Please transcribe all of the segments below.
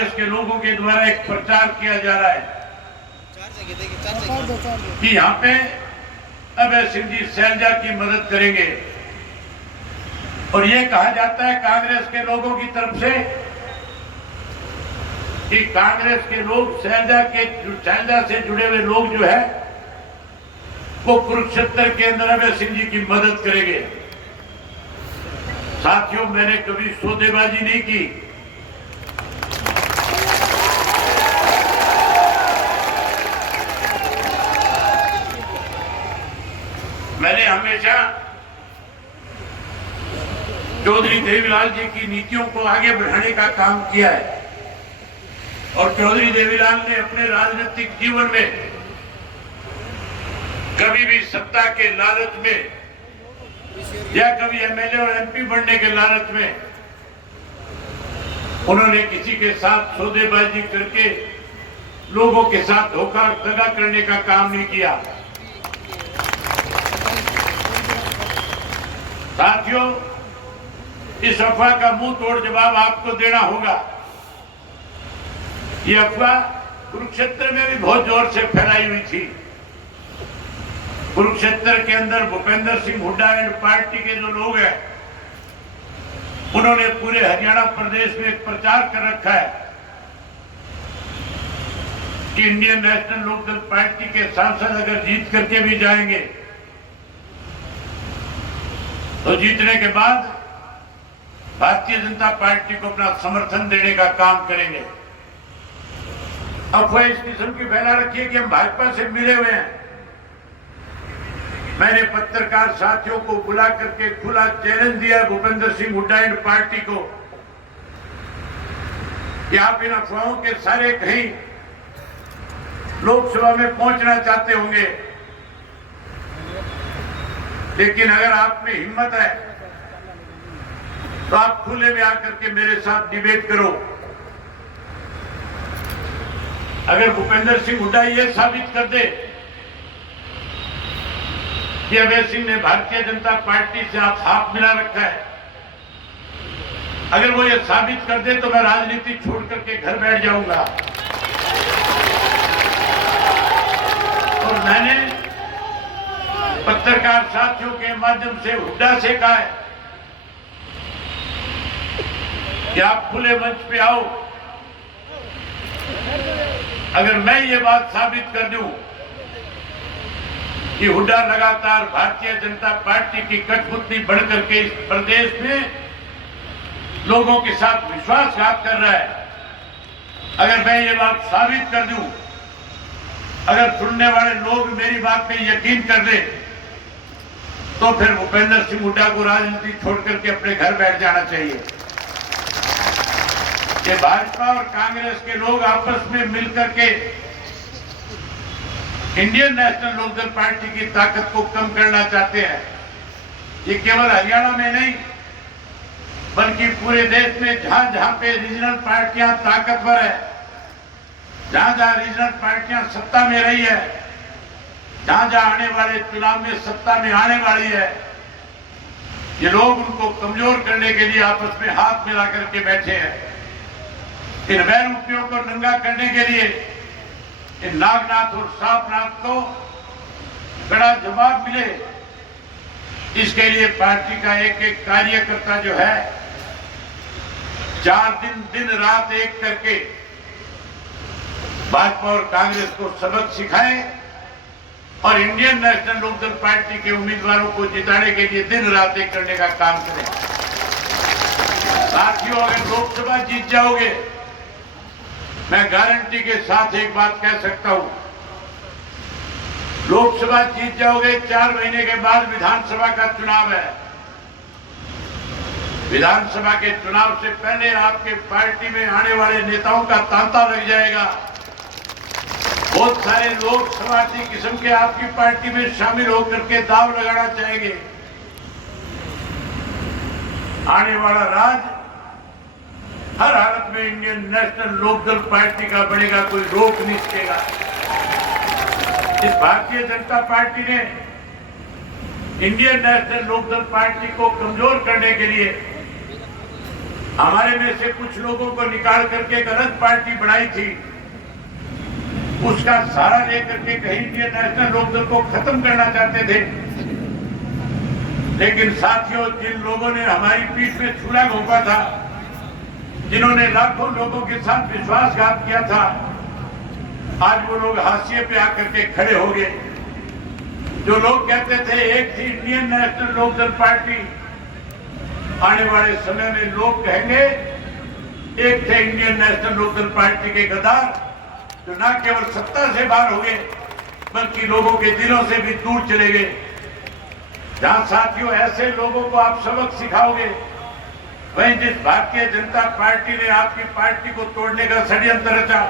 कांग्रेस के लोगों के द्वारा एक प्रचार किया जा रहा है कि यहाँ पे अभय सिंह जी शैलजा की मदद करेंगे, और ये कहा जाता है कांग्रेस के लोगों की तरफ से कि कांग्रेस के लोग शैलजा से जुड़े हुए लोग जो है वो कुरुक्षेत्र के अंदर अभय सिंह जी की मदद करेंगे। साथियों, मैंने कभी सौदेबाजी नहीं की। मैंने हमेशा चौधरी देवीलाल जी की नीतियों को आगे बढ़ाने का काम किया है, और चौधरी देवीलाल ने अपने राजनीतिक जीवन में कभी भी सत्ता के लालच में या कभी एमएलए और एमपी बनने के लालच में उन्होंने किसी के साथ सौदेबाजी करके लोगों के साथ धोखा दगा करने का काम नहीं किया। साथियों, इस अफवाह का मुंह तोड़ जवाब आपको देना होगा। ये अफवाह कुरुक्षेत्र में भी बहुत जोर से फैलाई हुई थी। कुरुक्षेत्र के अंदर भूपेंद्र सिंह हुड्डा एंड पार्टी के जो लोग हैं उन्होंने पूरे हरियाणा प्रदेश में एक प्रचार कर रखा है कि इंडियन नेशनल लोकदल पार्टी के सांसद अगर जीत करके भी जाएंगे तो जीतने के बाद भारतीय जनता पार्टी को अपना समर्थन देने का काम करेंगे। अफवाह इस किस्म की फैला रखी है कि हम भाजपा से मिले हुए हैं। मैंने पत्रकार साथियों को बुला करके खुला चैलेंज दिया भूपेंद्र सिंह हुड्डा एंड पार्टी को कि आप इन अफवाहों के सारे कहीं लोकसभा में पहुंचना चाहते होंगे, लेकिन अगर आप में हिम्मत है तो आप खुले में आकर के मेरे साथ डिबेट करो। अगर भूपेंद्र सिंह हुड्डा ये साबित कर दे कि अभय सिंह ने भारतीय जनता पार्टी से हाथ मिला रखा है, अगर वो ये साबित कर दे तो मैं राजनीति छोड़ करके घर बैठ जाऊंगा। और मैंने पत्रकार साथियों के माध्यम से हुड्डा से कहा है कि आप खुले मंच पे आओ। अगर मैं ये बात साबित कर दूं कि हुड्डा लगातार भारतीय जनता पार्टी की कठपुतली बढ़कर के इस प्रदेश में लोगों के साथ विश्वासघात कर रहा है, अगर मैं ये बात साबित कर दूं, अगर सुनने वाले लोग मेरी बात पे यकीन कर ले तो फिर भूपेंद्र सिंह हुड्डा को राजनीति छोड़ करके अपने घर बैठ जाना चाहिए। ये भाजपा और कांग्रेस के लोग आपस में मिलकर के इंडियन नेशनल लोकदल पार्टी की ताकत को कम करना चाहते हैं। ये केवल हरियाणा में नहीं बल्कि पूरे देश में जहां जहां पे रीजनल पार्टियां ताकतवर है, जहां जहां रीजनल पार्टियां सत्ता में रही है, जहां जहां आने वाले चुनाव में सत्ता में आने वाली है, ये लोग उनको कमजोर करने के लिए आपस में हाथ मिला करके बैठे हैं। इन बैरूपियों को नंगा करने के लिए इन नागनाथ और सापनाथ को बड़ा जवाब मिले, इसके लिए पार्टी का एक एक कार्यकर्ता जो है 4 दिन रात एक करके भाजपा और कांग्रेस को सबक सिखाए और इंडियन नेशनल लोकदल पार्टी के उम्मीदवारों को जिताने के लिए दिन रात एक करने का काम करें। साथियों, अगर लोकसभा जीत जाओगे, मैं गारंटी के साथ एक बात कह सकता हूं, लोकसभा जीत जाओगे, 4 महीने के बाद विधानसभा का चुनाव है। विधानसभा के चुनाव से पहले आपके पार्टी में आने वाले नेताओं का तांता लग जाएगा। बहुत सारे लोग समाजी किस्म के आपकी पार्टी में शामिल होकर के दांव लगाना चाहेंगे। आने वाला राज हर हालत में इंडियन नेशनल लोकदल पार्टी का बनेगा, कोई रोक नहीं सकेगा। इस भारतीय जनता पार्टी ने इंडियन नेशनल लोकदल पार्टी को कमजोर करने के लिए हमारे में से कुछ लोगों को निकाल करके एक अलग पार्टी बनाई थी, उसका सहारा लेकर के कहीं इंडियन नेशनल लोकदल को खत्म करना चाहते थे। लेकिन साथियों, जिन लोगों ने हमारी पीठ में छुरा घोंपा था, जिन्होंने लाखों लोगों के साथ विश्वासघात किया था, आज वो लोग हाशिए पे आकर के खड़े हो गए। जो लोग कहते थे एक थी इंडियन नेशनल लोकदल पार्टी, आने वाले समय में लोग कहेंगे एक थे इंडियन नेशनल लोकदल पार्टी के गद्दार, जो न केवल सत्ता से बाहर हो गए बल्कि लोगों के दिलों से भी दूर चले गए। जहां साथियों ऐसे लोगों को आप सबक सिखाओगे, वहीं जिस भारतीय जनता पार्टी ने आपकी पार्टी को तोड़ने का षड्यंत्र रचा,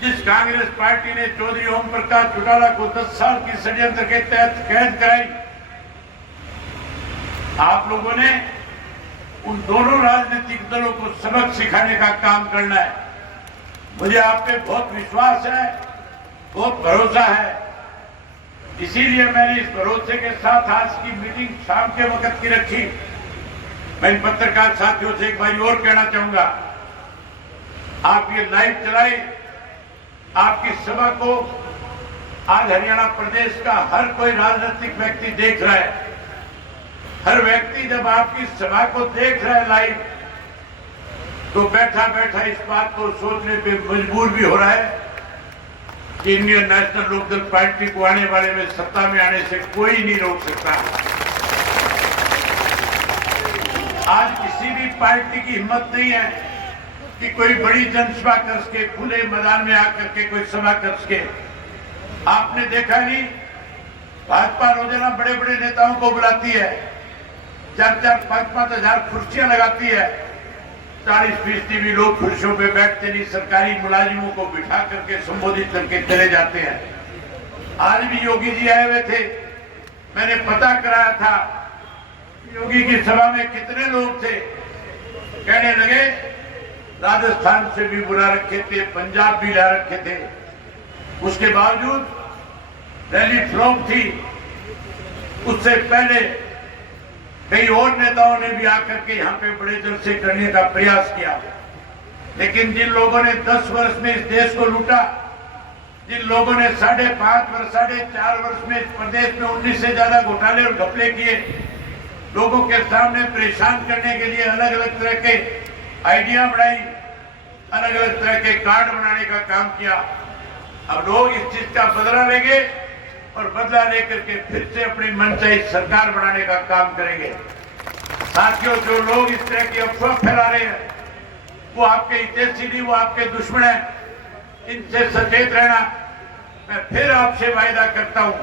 जिस कांग्रेस पार्टी ने चौधरी ओम प्रकाश चौटाला को 10 साल की षड्यंत्र के तहत कैद कराई, आप लोगों ने उन दोनों राजनीतिक दलों को सबक सिखाने का काम करना है। मुझे आप पे बहुत विश्वास है, बहुत भरोसा है, इसीलिए मैंने इस भरोसे के साथ आज की मीटिंग शाम के वक्त की रखी। मैं इन पत्रकार साथियों से एक बार और कहना चाहूंगा, आप ये लाइव चलाए, आपकी सभा को आज हरियाणा प्रदेश का हर कोई राजनीतिक व्यक्ति देख रहा है। हर व्यक्ति जब आपकी सभा को देख रहा है लाइव, तो बैठा बैठा इस बात को सोचने पे मजबूर भी हो रहा है कि इंडियन नेशनल लोकदल पार्टी को आने वाले में सत्ता में आने से कोई नहीं रोक सकता। आज किसी भी पार्टी की हिम्मत नहीं है कि कोई बड़ी जनसभा कर सके, खुले मैदान में आकर के कोई सभा कर सके। आपने देखा नहीं, भाजपा रोजाना बड़े बड़े नेताओं को बुलाती है, 4-5 हजार कुर्सियां लगाती है, 40% भी लोग कुर्सियों पे बैठते नहीं, सरकारी मुलाजिमों को बिठा करके संबोधित करके चले जाते हैं। आज भी योगी जी आए हुए थे, मैंने पता कराया था योगी की सभा में कितने लोग थे। कहने लगे राजस्थान से भी बुला रखे थे, पंजाब भी ला रखे थे, उसके बावजूद रैली फ्लॉप थी। उससे पहले कई और नेताओं ने भी आकर के यहाँ पे बड़े जलसे करने का प्रयास किया, लेकिन जिन लोगों ने 10 वर्ष में इस देश को लूटा, जिन लोगों ने 5.5 वर्ष 4.5 वर्ष में इस प्रदेश में 19 से ज्यादा घोटाले और घपले किए, लोगों के सामने परेशान करने के लिए अलग अलग तरह के आइडिया बनाई, अलग अलग तरह के कार्ड बनाने का काम किया। अब लोग इस चीज का बदला लेंगे और बदला लेकर के फिर से अपनी मनचाही सरकार बनाने का काम करेंगे। साथियों, जो लोग इस तरह की अफवाह फैला रहे हैं, वो आपके हितैषी नहीं, वो आपके दुश्मन हैं। इनसे सचेत रहना। मैं फिर आपसे वायदा करता हूं,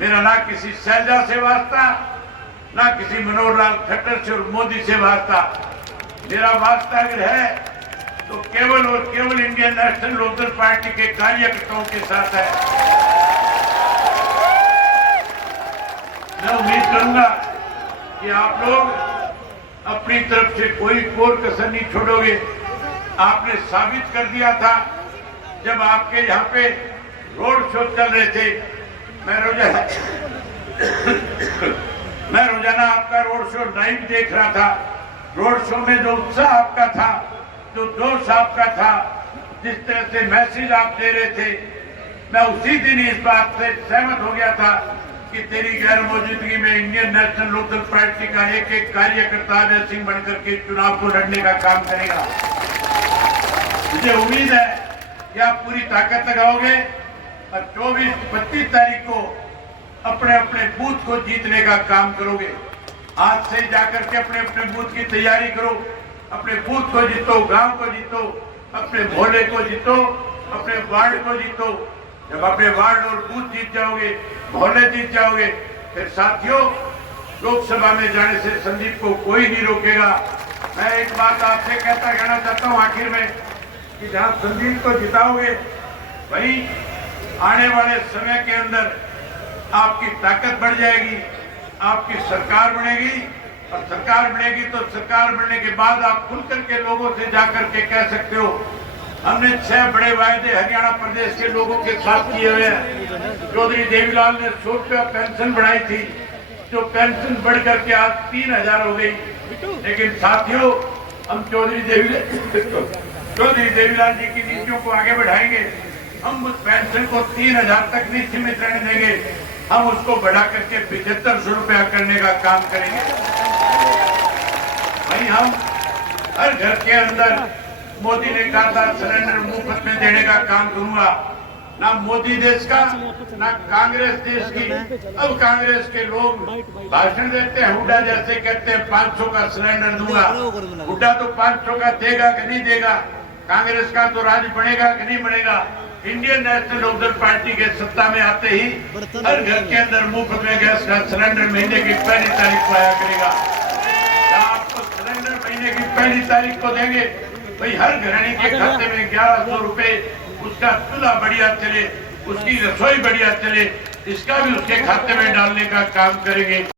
मेरा ना किसी शैलजा से वास्ता, ना किसी मनोहर लाल खट्टर से और मोदी से वास्ता। मेरा वास्ता अगर है तो केवल और केवल इंडियन नेशनल लोकदल पार्टी के कार्यकर्ताओं के साथ है। मैं उम्मीद करूंगा कि आप लोग अपनी तरफ से कोई कोर कसर नहीं छोड़ोगे। आपने साबित कर दिया था जब आपके यहाँ पे रोड शो चल रहे थे। मैं रोजाना आपका रोड शो लाइव देख रहा था। रोड शो में जो उत्साह आपका था, जो जोश आपका था, जिस तरह से मैसेज आप दे रहे थे, मैं उसी दिन इस बात से सहमत हो गया था कि तेरी गैर मौजूदगी में इंडियन नेशनल लोकदल पार्टी का एक एक कार्यकर्ता अजय सिंह बनकर के चुनाव को लड़ने का काम करेगा। मुझे उम्मीद है कि आप पूरी ताकत लगाओगे और 24-25 तारीख को अपने अपने बूथ को जीतने का काम करोगे। आज से जाकर के अपने अपने बूथ की तैयारी करो, अपने बूथ को जीतो, गांव को जीतो, अपने मोहल्ले को जीतो, अपने वार्ड को जीतो। जब अपने वार्ड और बूथ जीत जाओगे, मोहल्ले जीत जाओगे, फिर साथियों लोकसभा में जाने से संदीप को कोई नहीं रोकेगा। मैं एक बात आपसे कहना चाहता हूं आखिर में कि जहां संदीप को जिताओगे, वहीं आने वाले समय के अंदर आपकी ताकत बढ़ जाएगी, आपकी सरकार बनेगी। और सरकार बनेगी तो सरकार बनने के बाद आप खुल करके लोगों से जाकर के कह सकते हो हमने 6 बड़े वायदे हरियाणा प्रदेश के लोगों के साथ किए हुए हैं। चौधरी देवीलाल ने 100 रुपया पेंशन बढ़ाई थी, जो पेंशन बढ़ करके आज 3000 हो गई। लेकिन साथियों, हम चौधरी देवीलाल जी की नीतियों को आगे बढ़ाएंगे। हम उस पेंशन को 3000 तक नहीं सीमित रहने देंगे, हम उसको बढ़ा करके 7500 रुपया करने का काम करेंगे। वहीं हम हर घर के अंदर, मोदी ने कहा था सिलेंडर मुफ्त में देने का काम करूंगा। ना मोदी देश का, ना कांग्रेस देश की। अब कांग्रेस के लोग भाषण देते हैं, हुड्डा जैसे कहते हैं 500 का सिलेंडर दूंगा। हुड्डा तो 500 का देगा कि नहीं देगा, कांग्रेस का तो राज बनेगा कि नहीं बनेगा। इंडियन नेशनल लोकदल पार्टी के सत्ता में आते ही हर घर के अंदर मुफ्त में गैस का सिलेंडर महीने की 1 तारीख को आया करेगा। आपको सिलेंडर महीने की 1 तारीख को देंगे, भाई हर गृहिणी के खाते में 1100 रुपए, उसका चूल्हा बढ़िया चले, उसकी रसोई बढ़िया चले, इसका भी उसके खाते में डालने का काम करेंगे।